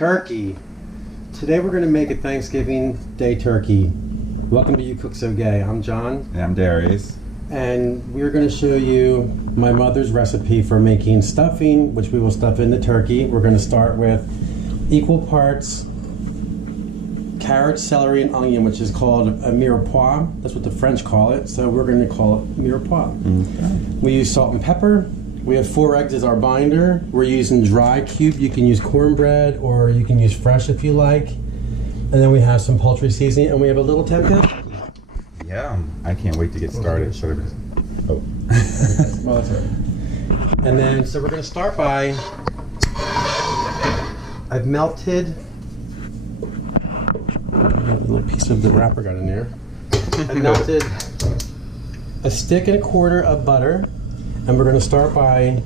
turkey. Today we're going to make a Thanksgiving Day turkey. Welcome to You Cook So Gay. I'm John. And I'm Darius. And we're going to show you my mother's recipe for making stuffing, which we will stuff in the turkey. We're going to start with equal parts carrot, celery, and onion, which is called a mirepoix. That's what the French call it. So we're going to call it mirepoix. Okay. We use salt and pepper. We have 4 eggs as our binder. We're using dry cube. You can use cornbread or you can use fresh if you like. And then we have some poultry seasoning, and we have a little tempeh. Yeah, I can't wait to get started. Oh. Well, that's right. And then, so we're going to start by, I've melted, a little piece of the wrapper got in there. I melted a stick and a quarter of butter, and we're going to start by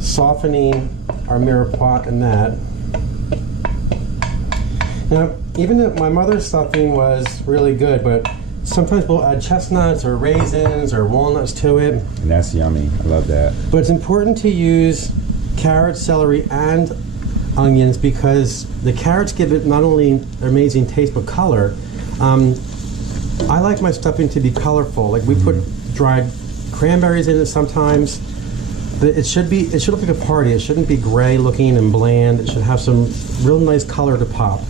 softening our mirepoix in that. Now, even though my mother's stuffing was really good, but sometimes we'll add chestnuts or raisins or walnuts to it. And that's yummy. I love that. But it's important to use carrots, celery, and onions because the carrots give it not only amazing taste but color. I like my stuffing to be colorful. Like we put dried cranberries in it sometimes, but it should look like a party. It shouldn't be gray looking and bland. It should have some real nice color to pop.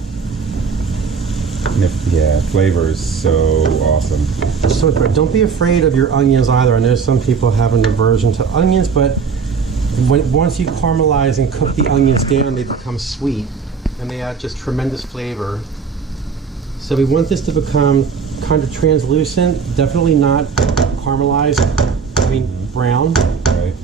Yeah, flavor is so awesome. So don't be afraid of your onions either. I know some people have an aversion to onions, but once you caramelize and cook the onions down, they become sweet, and they add just tremendous flavor. So we want this to become kind of translucent, definitely not caramelized, I mean brown. Right.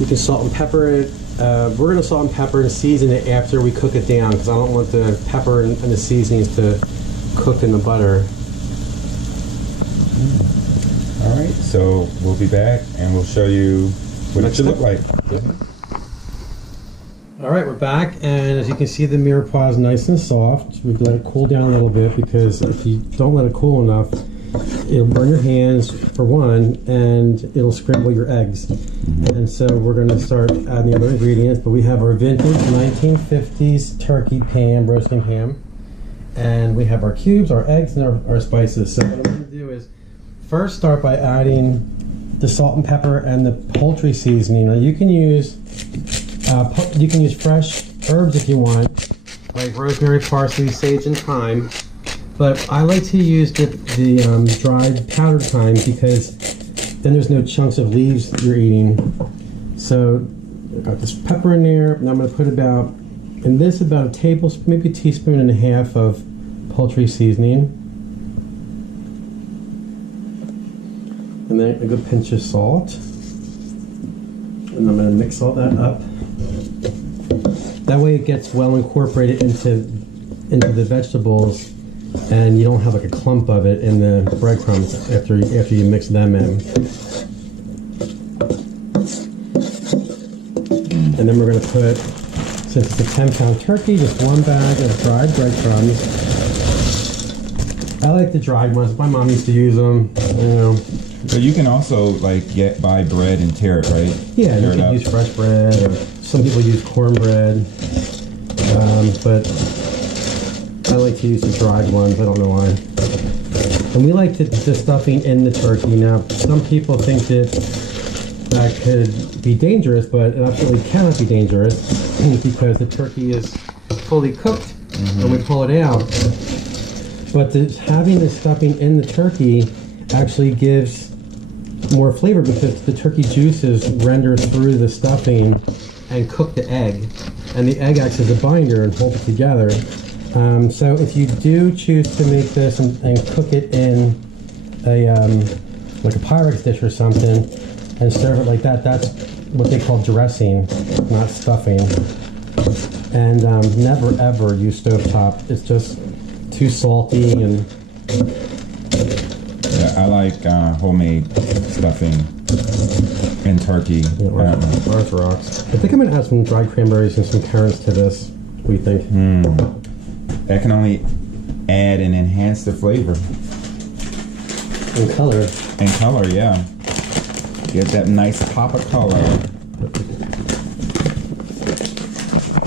You can salt and pepper it. We're going to salt and pepper and season it after we cook it down because I don't want the pepper and the seasonings to cook in the butter. All right, so we'll be back and we'll show you what it should look like. Yep. All right, we're back, and as you can see, the mirepoix is nice and soft. We've let it cool down a little bit because if you don't let it cool enough, it'll burn your hands for one, and it'll scramble your eggs. And so we're going to start adding the other ingredients, but we have our vintage 1950s turkey pan, roasting ham, and we have our cubes, our eggs, and our spices. So what I'm going to do is first start by adding the salt and pepper and the poultry seasoning. Now you can use fresh herbs if you want, like rosemary, parsley, sage, and thyme. But I like to use the dried powdered thyme because then there's no chunks of leaves you're eating. So I've got this pepper in there, and I'm going to put about a tablespoon, maybe a teaspoon and a half of poultry seasoning. And then a good pinch of salt. And I'm going to mix all that up. That way it gets well incorporated into the vegetables, and you don't have like a clump of it in the breadcrumbs after you mix them in. And then we're going to put, since it's a 10-pound turkey, just 1 bag of dried breadcrumbs. I like the dried ones. My mom used to use them, you know. But you can also like buy bread and tear it, right? Yeah, you can use fresh bread, or some people use cornbread, but I like to use the dried ones. I don't know why. And we like the stuffing in the turkey. Now, some people think that could be dangerous, but it absolutely cannot be dangerous because the turkey is fully cooked when we pull it out. But having the stuffing in the turkey actually gives more flavor because the turkey juices render through the stuffing and cook the egg, and the egg acts as a binder and holds it together. So if you do choose to make this and cook it in like a Pyrex dish or something and serve it like that, that's what they call dressing, not stuffing. And never ever use stovetop. It's just too salty. And yeah, I like homemade stuffing in turkey. Yeah, ours rocks. I think I'm gonna add some dried cranberries and some carrots to this. What do you think? That can only add and enhance the flavor. And color. And color, yeah. Get that nice pop of color.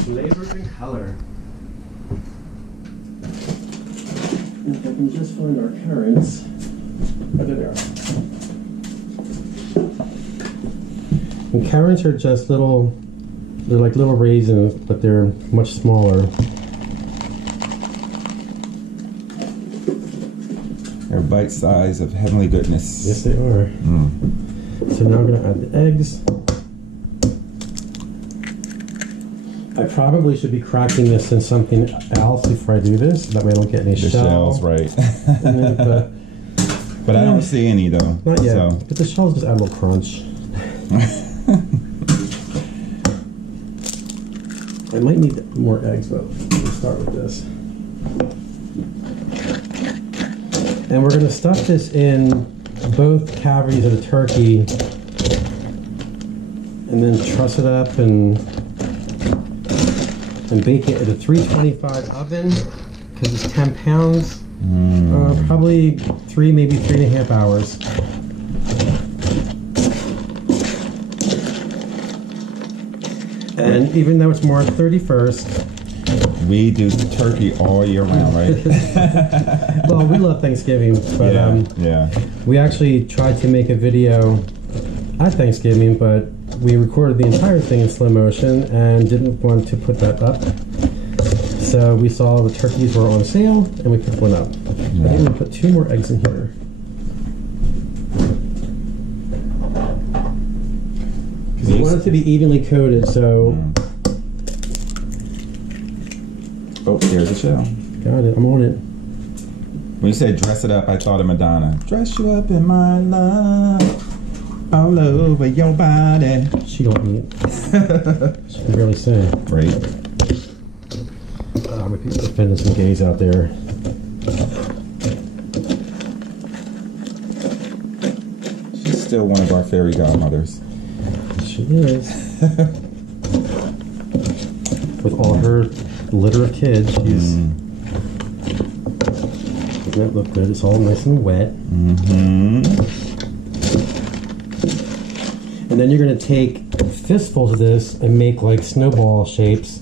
Flavor and color. If I can just find our currants. Oh, there they are. And currants are just little, they're like little raisins, but they're much smaller. They're bite size of heavenly goodness. Yes, they are. So now I'm going to add the eggs. I probably should be cracking this in something else before I do this. That way I don't get any The shells. shells, right. But But I don't see any though. not yet. So. But the shells just add a little crunch. I might need more eggs, but we'll start with this. And we're going to stuff this in both cavities of the turkey and then truss it up and bake it at a 325 oven because it's 10 pounds. Probably 3, maybe 3.5 hours. And even though it's March 31st, we do turkey all year round, right? well, we love Thanksgiving, but yeah. we actually tried to make a video at Thanksgiving, but we recorded the entire thing in slow motion and didn't want to put that up. So we saw the turkeys were on sale and we picked one up. Yeah. I think we put 2 more eggs in here. Because we want it to be evenly coated, so... Oh, there's a shell. Got it, I'm on it. When you said dress it up, I thought of Madonna. Dress you up in my love, all over your body. She don't eat. She can barely sing. Right. We could offend some gays out there. She's still one of our fairy godmothers. She is. With all her litter of kids, she's... Doesn't that look good? It's all nice and wet. And then you're going to take fistfuls of this and make like snowball shapes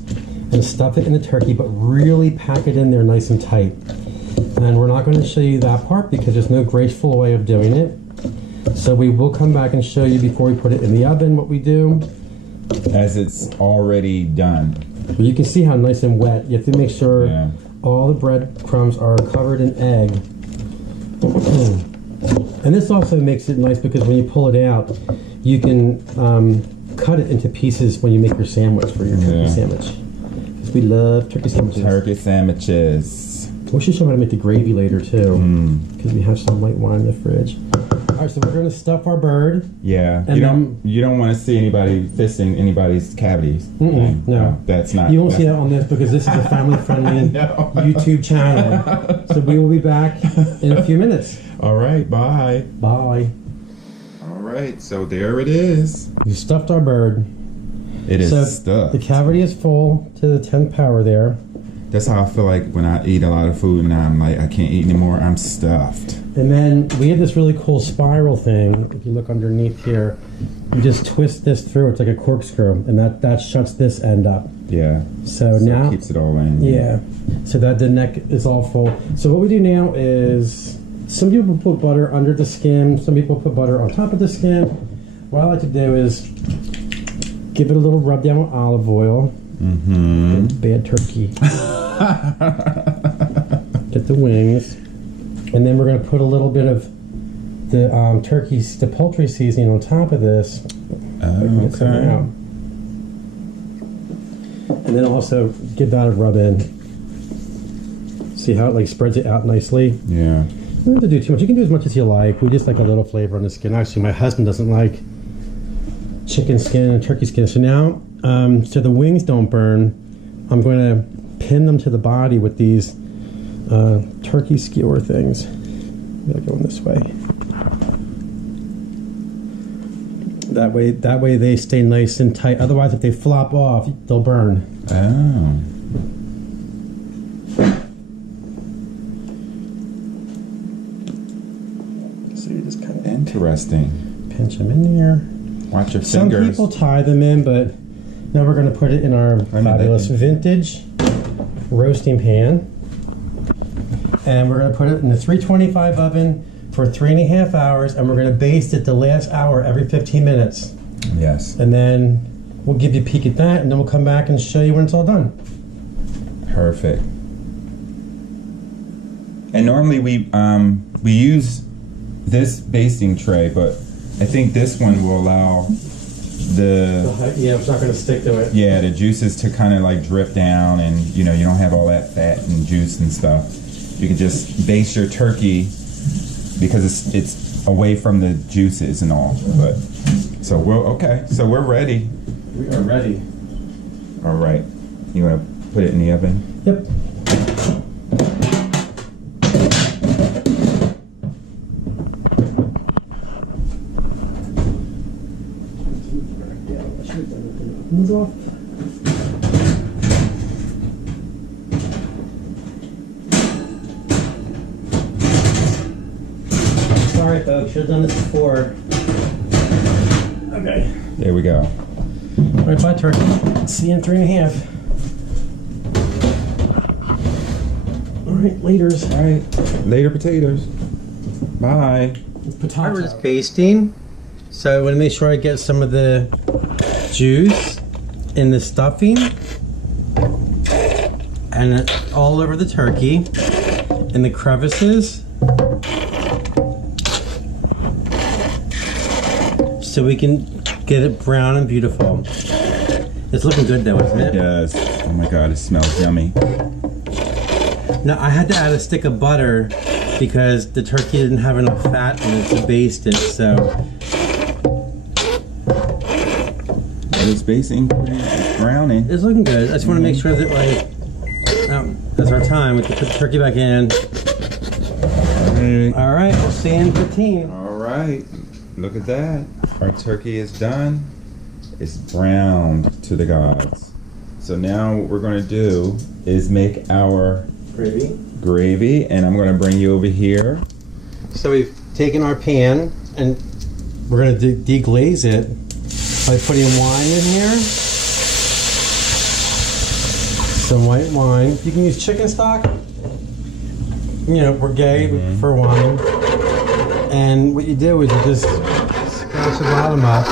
and stuff it in the turkey, but really pack it in there nice and tight. And we're not going to show you that part because there's no graceful way of doing it. So we will come back and show you before we put it in the oven what we do. As it's already done. But you can see how nice and wet. You have to make sure Yeah. all the breadcrumbs are covered in egg. And this also makes it nice because when you pull it out, you can cut it into pieces when you make your sandwich for your turkey sandwich. Because we love turkey sandwiches. Turkey sandwiches. We should show how to make the gravy later too, because we have some white wine in the fridge. All right, so we're going to stuff our bird. Yeah. And you don't want to see anybody fisting anybody's cavities. No, that's not. You won't see that on this because this is a family-friendly YouTube channel. So we will be back in a few minutes. All right. Bye. Bye. All right. So there it is. We stuffed our bird. It is So stuffed. the cavity is full to the 10th power there. That's how I feel like when I eat a lot of food and I'm like, I can't eat anymore. I'm stuffed. And then we have this really cool spiral thing. If you look underneath here, you just twist this through. It's like a corkscrew, and that shuts this end up. Yeah. So now it keeps it all in. Yeah. So that the neck is all full. So what we do now is some people put butter under the skin. Some people put butter on top of the skin. What I like to do is give it a little rub down with olive oil. Bad turkey. Get the wings. And then we're going to put a little bit of the the poultry seasoning on top of this. Okay. And then also give that a rub in. See how it like spreads it out nicely? Yeah. You don't have to do too much. You can do as much as you like. We just like a little flavor on the skin. Actually, my husband doesn't like chicken skin and turkey skin. So now, so the wings don't burn, I'm going to pin them to the body with these turkey skewer things. They're going this way. That way they stay nice and tight. Otherwise, if they flop off, they'll burn. Oh. So you just kind of Interesting. pinch them in there. Watch your Some fingers. people tie them in, but Now we're going to put it in our fabulous vintage roasting pan. And we're going to put it in the 325 oven for 3.5 hours, and we're going to baste it the last hour every 15 minutes. Yes. And then we'll give you a peek at that, and then we'll come back and show you when it's all done. Perfect. And normally we use this basting tray, but I think this one will allow yeah, it's not going to stick to it. the juices to kind of like drip down, and you know, you don't have all that fat and juice and stuff. You can just baste your turkey because it's away from the juices and all. But so we're ready. We are ready. All right. You want to put it in the oven? Yep. Move off. Sorry, folks. Should have done this before. Okay. There we go. All right, bye, turkey. See you in 3.5. All right, laters. All right. Later, potatoes. Bye. Potato. We're just basting, so I want to make sure I get some of the juice in the stuffing and all over the turkey in the crevices, so we can get it brown and beautiful. It's looking good though, isn't it? It does. Oh my God, it smells yummy. Now I had to add a stick of butter because the turkey didn't have enough fat in it to baste it, so. It's basting, it's browning. It's looking good. I just want to make sure that, like, that's our time. We can put the turkey back in. All right, we'll see you in 15. All right, look at that. Our turkey is done. It's browned to the gods. So now what we're going to do is make our gravy, and I'm going to bring you over here. So we've taken our pan and we're going to deglaze it by putting wine in here. Some white wine. You can use chicken stock. You know, we're gay, we prefer wine. And what you do is you just scratch the bottom up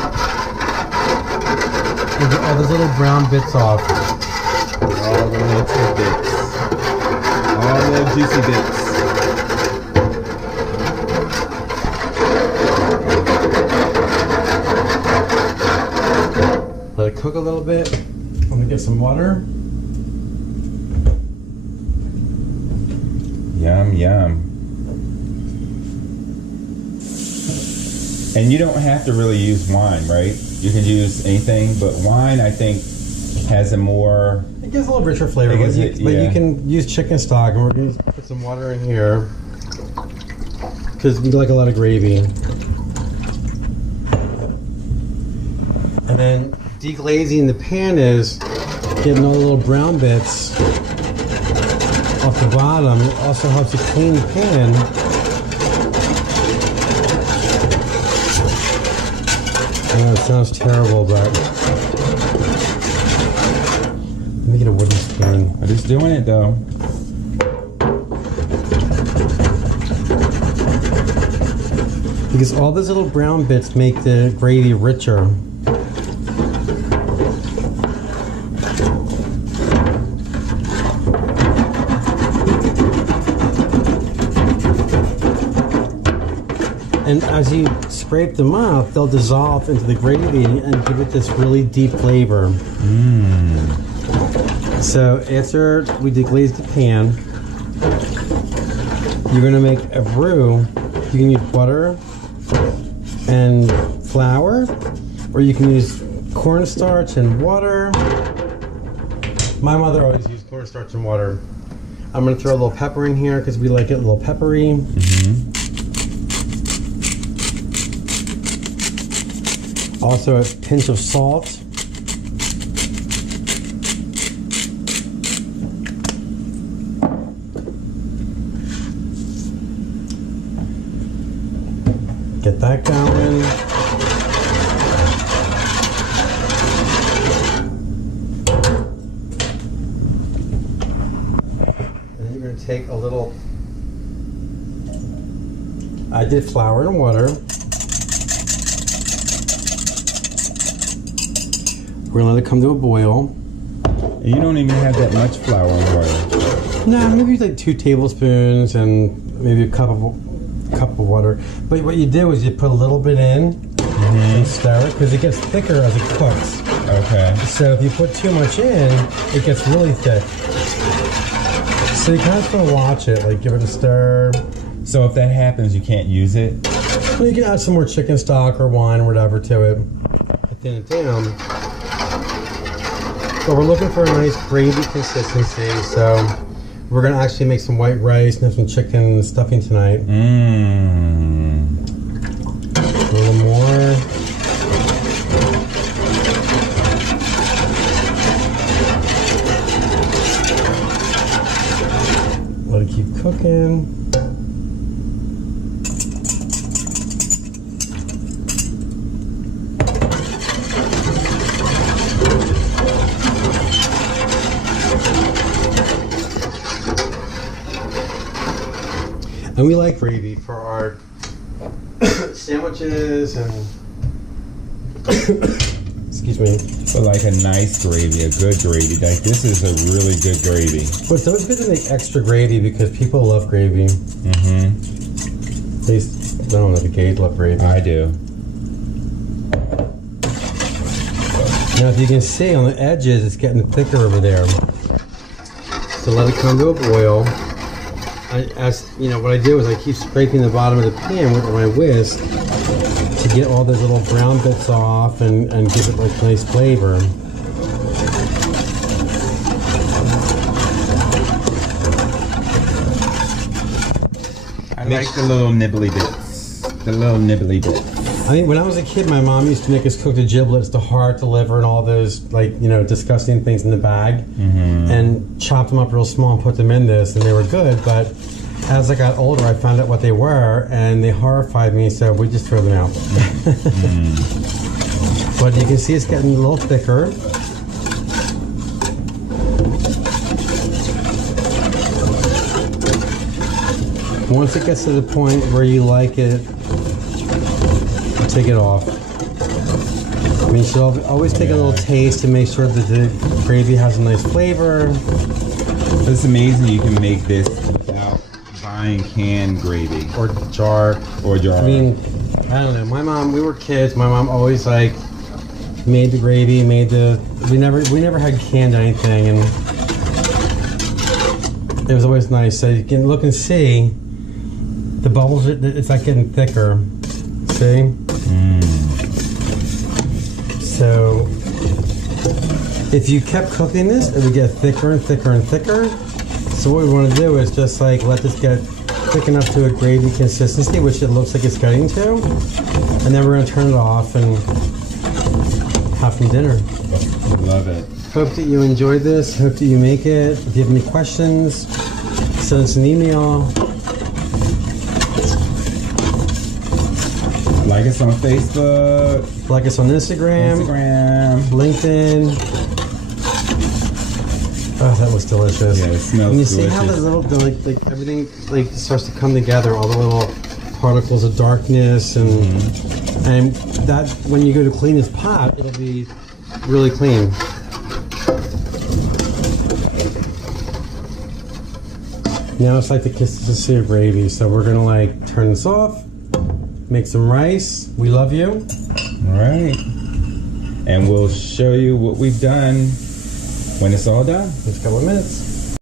and get all those little brown bits off. All the little tidbits. All the juicy bits. Let it cook a little bit. Let me get some water. Yum, yum. And you don't have to really use wine, right? You can use anything, but wine, I think, has a more... It gives a little richer flavor, but you can use chicken stock, and we're going to put some water in here because we like a lot of gravy. And then deglazing the pan is getting all the little brown bits off the bottom. It also helps you clean the pan. I know it sounds terrible, but let me get a wooden spoon. I'm just doing it though. Because all those little brown bits make the gravy richer. And as you scrape them up, they'll dissolve into the gravy and give it this really deep flavor. So after we deglaze the pan, you're gonna make a roux. You can use butter and flour, or you can use cornstarch and water. My mother always used cornstarch and water. I'm gonna throw a little pepper in here because we like it a little peppery. Also a pinch of salt. Get that going. take a little. I did flour and water. We're gonna let it come to a boil. You don't even have that much flour and water. No, maybe like 2 tablespoons and maybe a cup of water. But what you do is you put a little bit in and stir it because it gets thicker as it cooks. Okay. So if you put too much in, it gets really thick. So you kind of just want to watch it, like give it a stir. So if that happens, you can't use it? Well, you can add some more chicken stock or wine or whatever to it. Thin it down. But we're looking for a nice gravy consistency, so we're gonna actually make some white rice and have some chicken stuffing tonight. Mmm. A little more. Let it keep cooking. And we like gravy for our sandwiches and excuse me. But like a nice gravy, a good gravy. Like this is a really good gravy. But it's always good to make extra gravy because people love gravy. Mm-hmm. At least, I don't know, the gays love gravy. I do. Now if you can see on the edges, it's getting thicker over there. So let it come to a boil. What I do is I keep scraping the bottom of the pan with my whisk to get all those little brown bits off and give it like nice flavor. I like the little nibbly bits. The little nibbly bits. I mean, when I was a kid, my mom used to make us cook the giblets, the heart, the liver, and all those disgusting things in the bag, and chop them up real small and put them in this, and they were good. But as I got older, I found out what they were, and they horrified me. So we just threw them out. But you can see it's getting a little thicker. Once it gets to the point where you like it, take it off. I mean, you should always take a little taste to make sure that the gravy has a nice flavor. It's amazing you can make this without buying canned gravy. Or jar. Or jar. I mean, I don't know. My mom, we were kids. My mom always like made the gravy, we never had canned anything, and it was always nice. So you can look and see the bubbles. It's like getting thicker. See? So if you kept cooking this, it would get thicker and thicker and thicker. So what we want to do is just like let this get thick enough to a gravy consistency, which it looks like it's getting to, and then we're going to turn it off and have some dinner. Love it. Hope that you enjoyed this. Hope that you make it. If you have any questions, send us an email. Like us on Facebook. Like us on Instagram. LinkedIn. Oh, that was delicious. Yeah, it smells and you delicious. see how the little, like everything like starts to come together, all the little particles of darkness, and that when you go to clean this pot, it'll be really clean. Now it's like the consistency of gravy, so we're gonna like turn this off, make some rice. We love you. All right. And we'll show you what we've done when it's all done. Just a couple of minutes.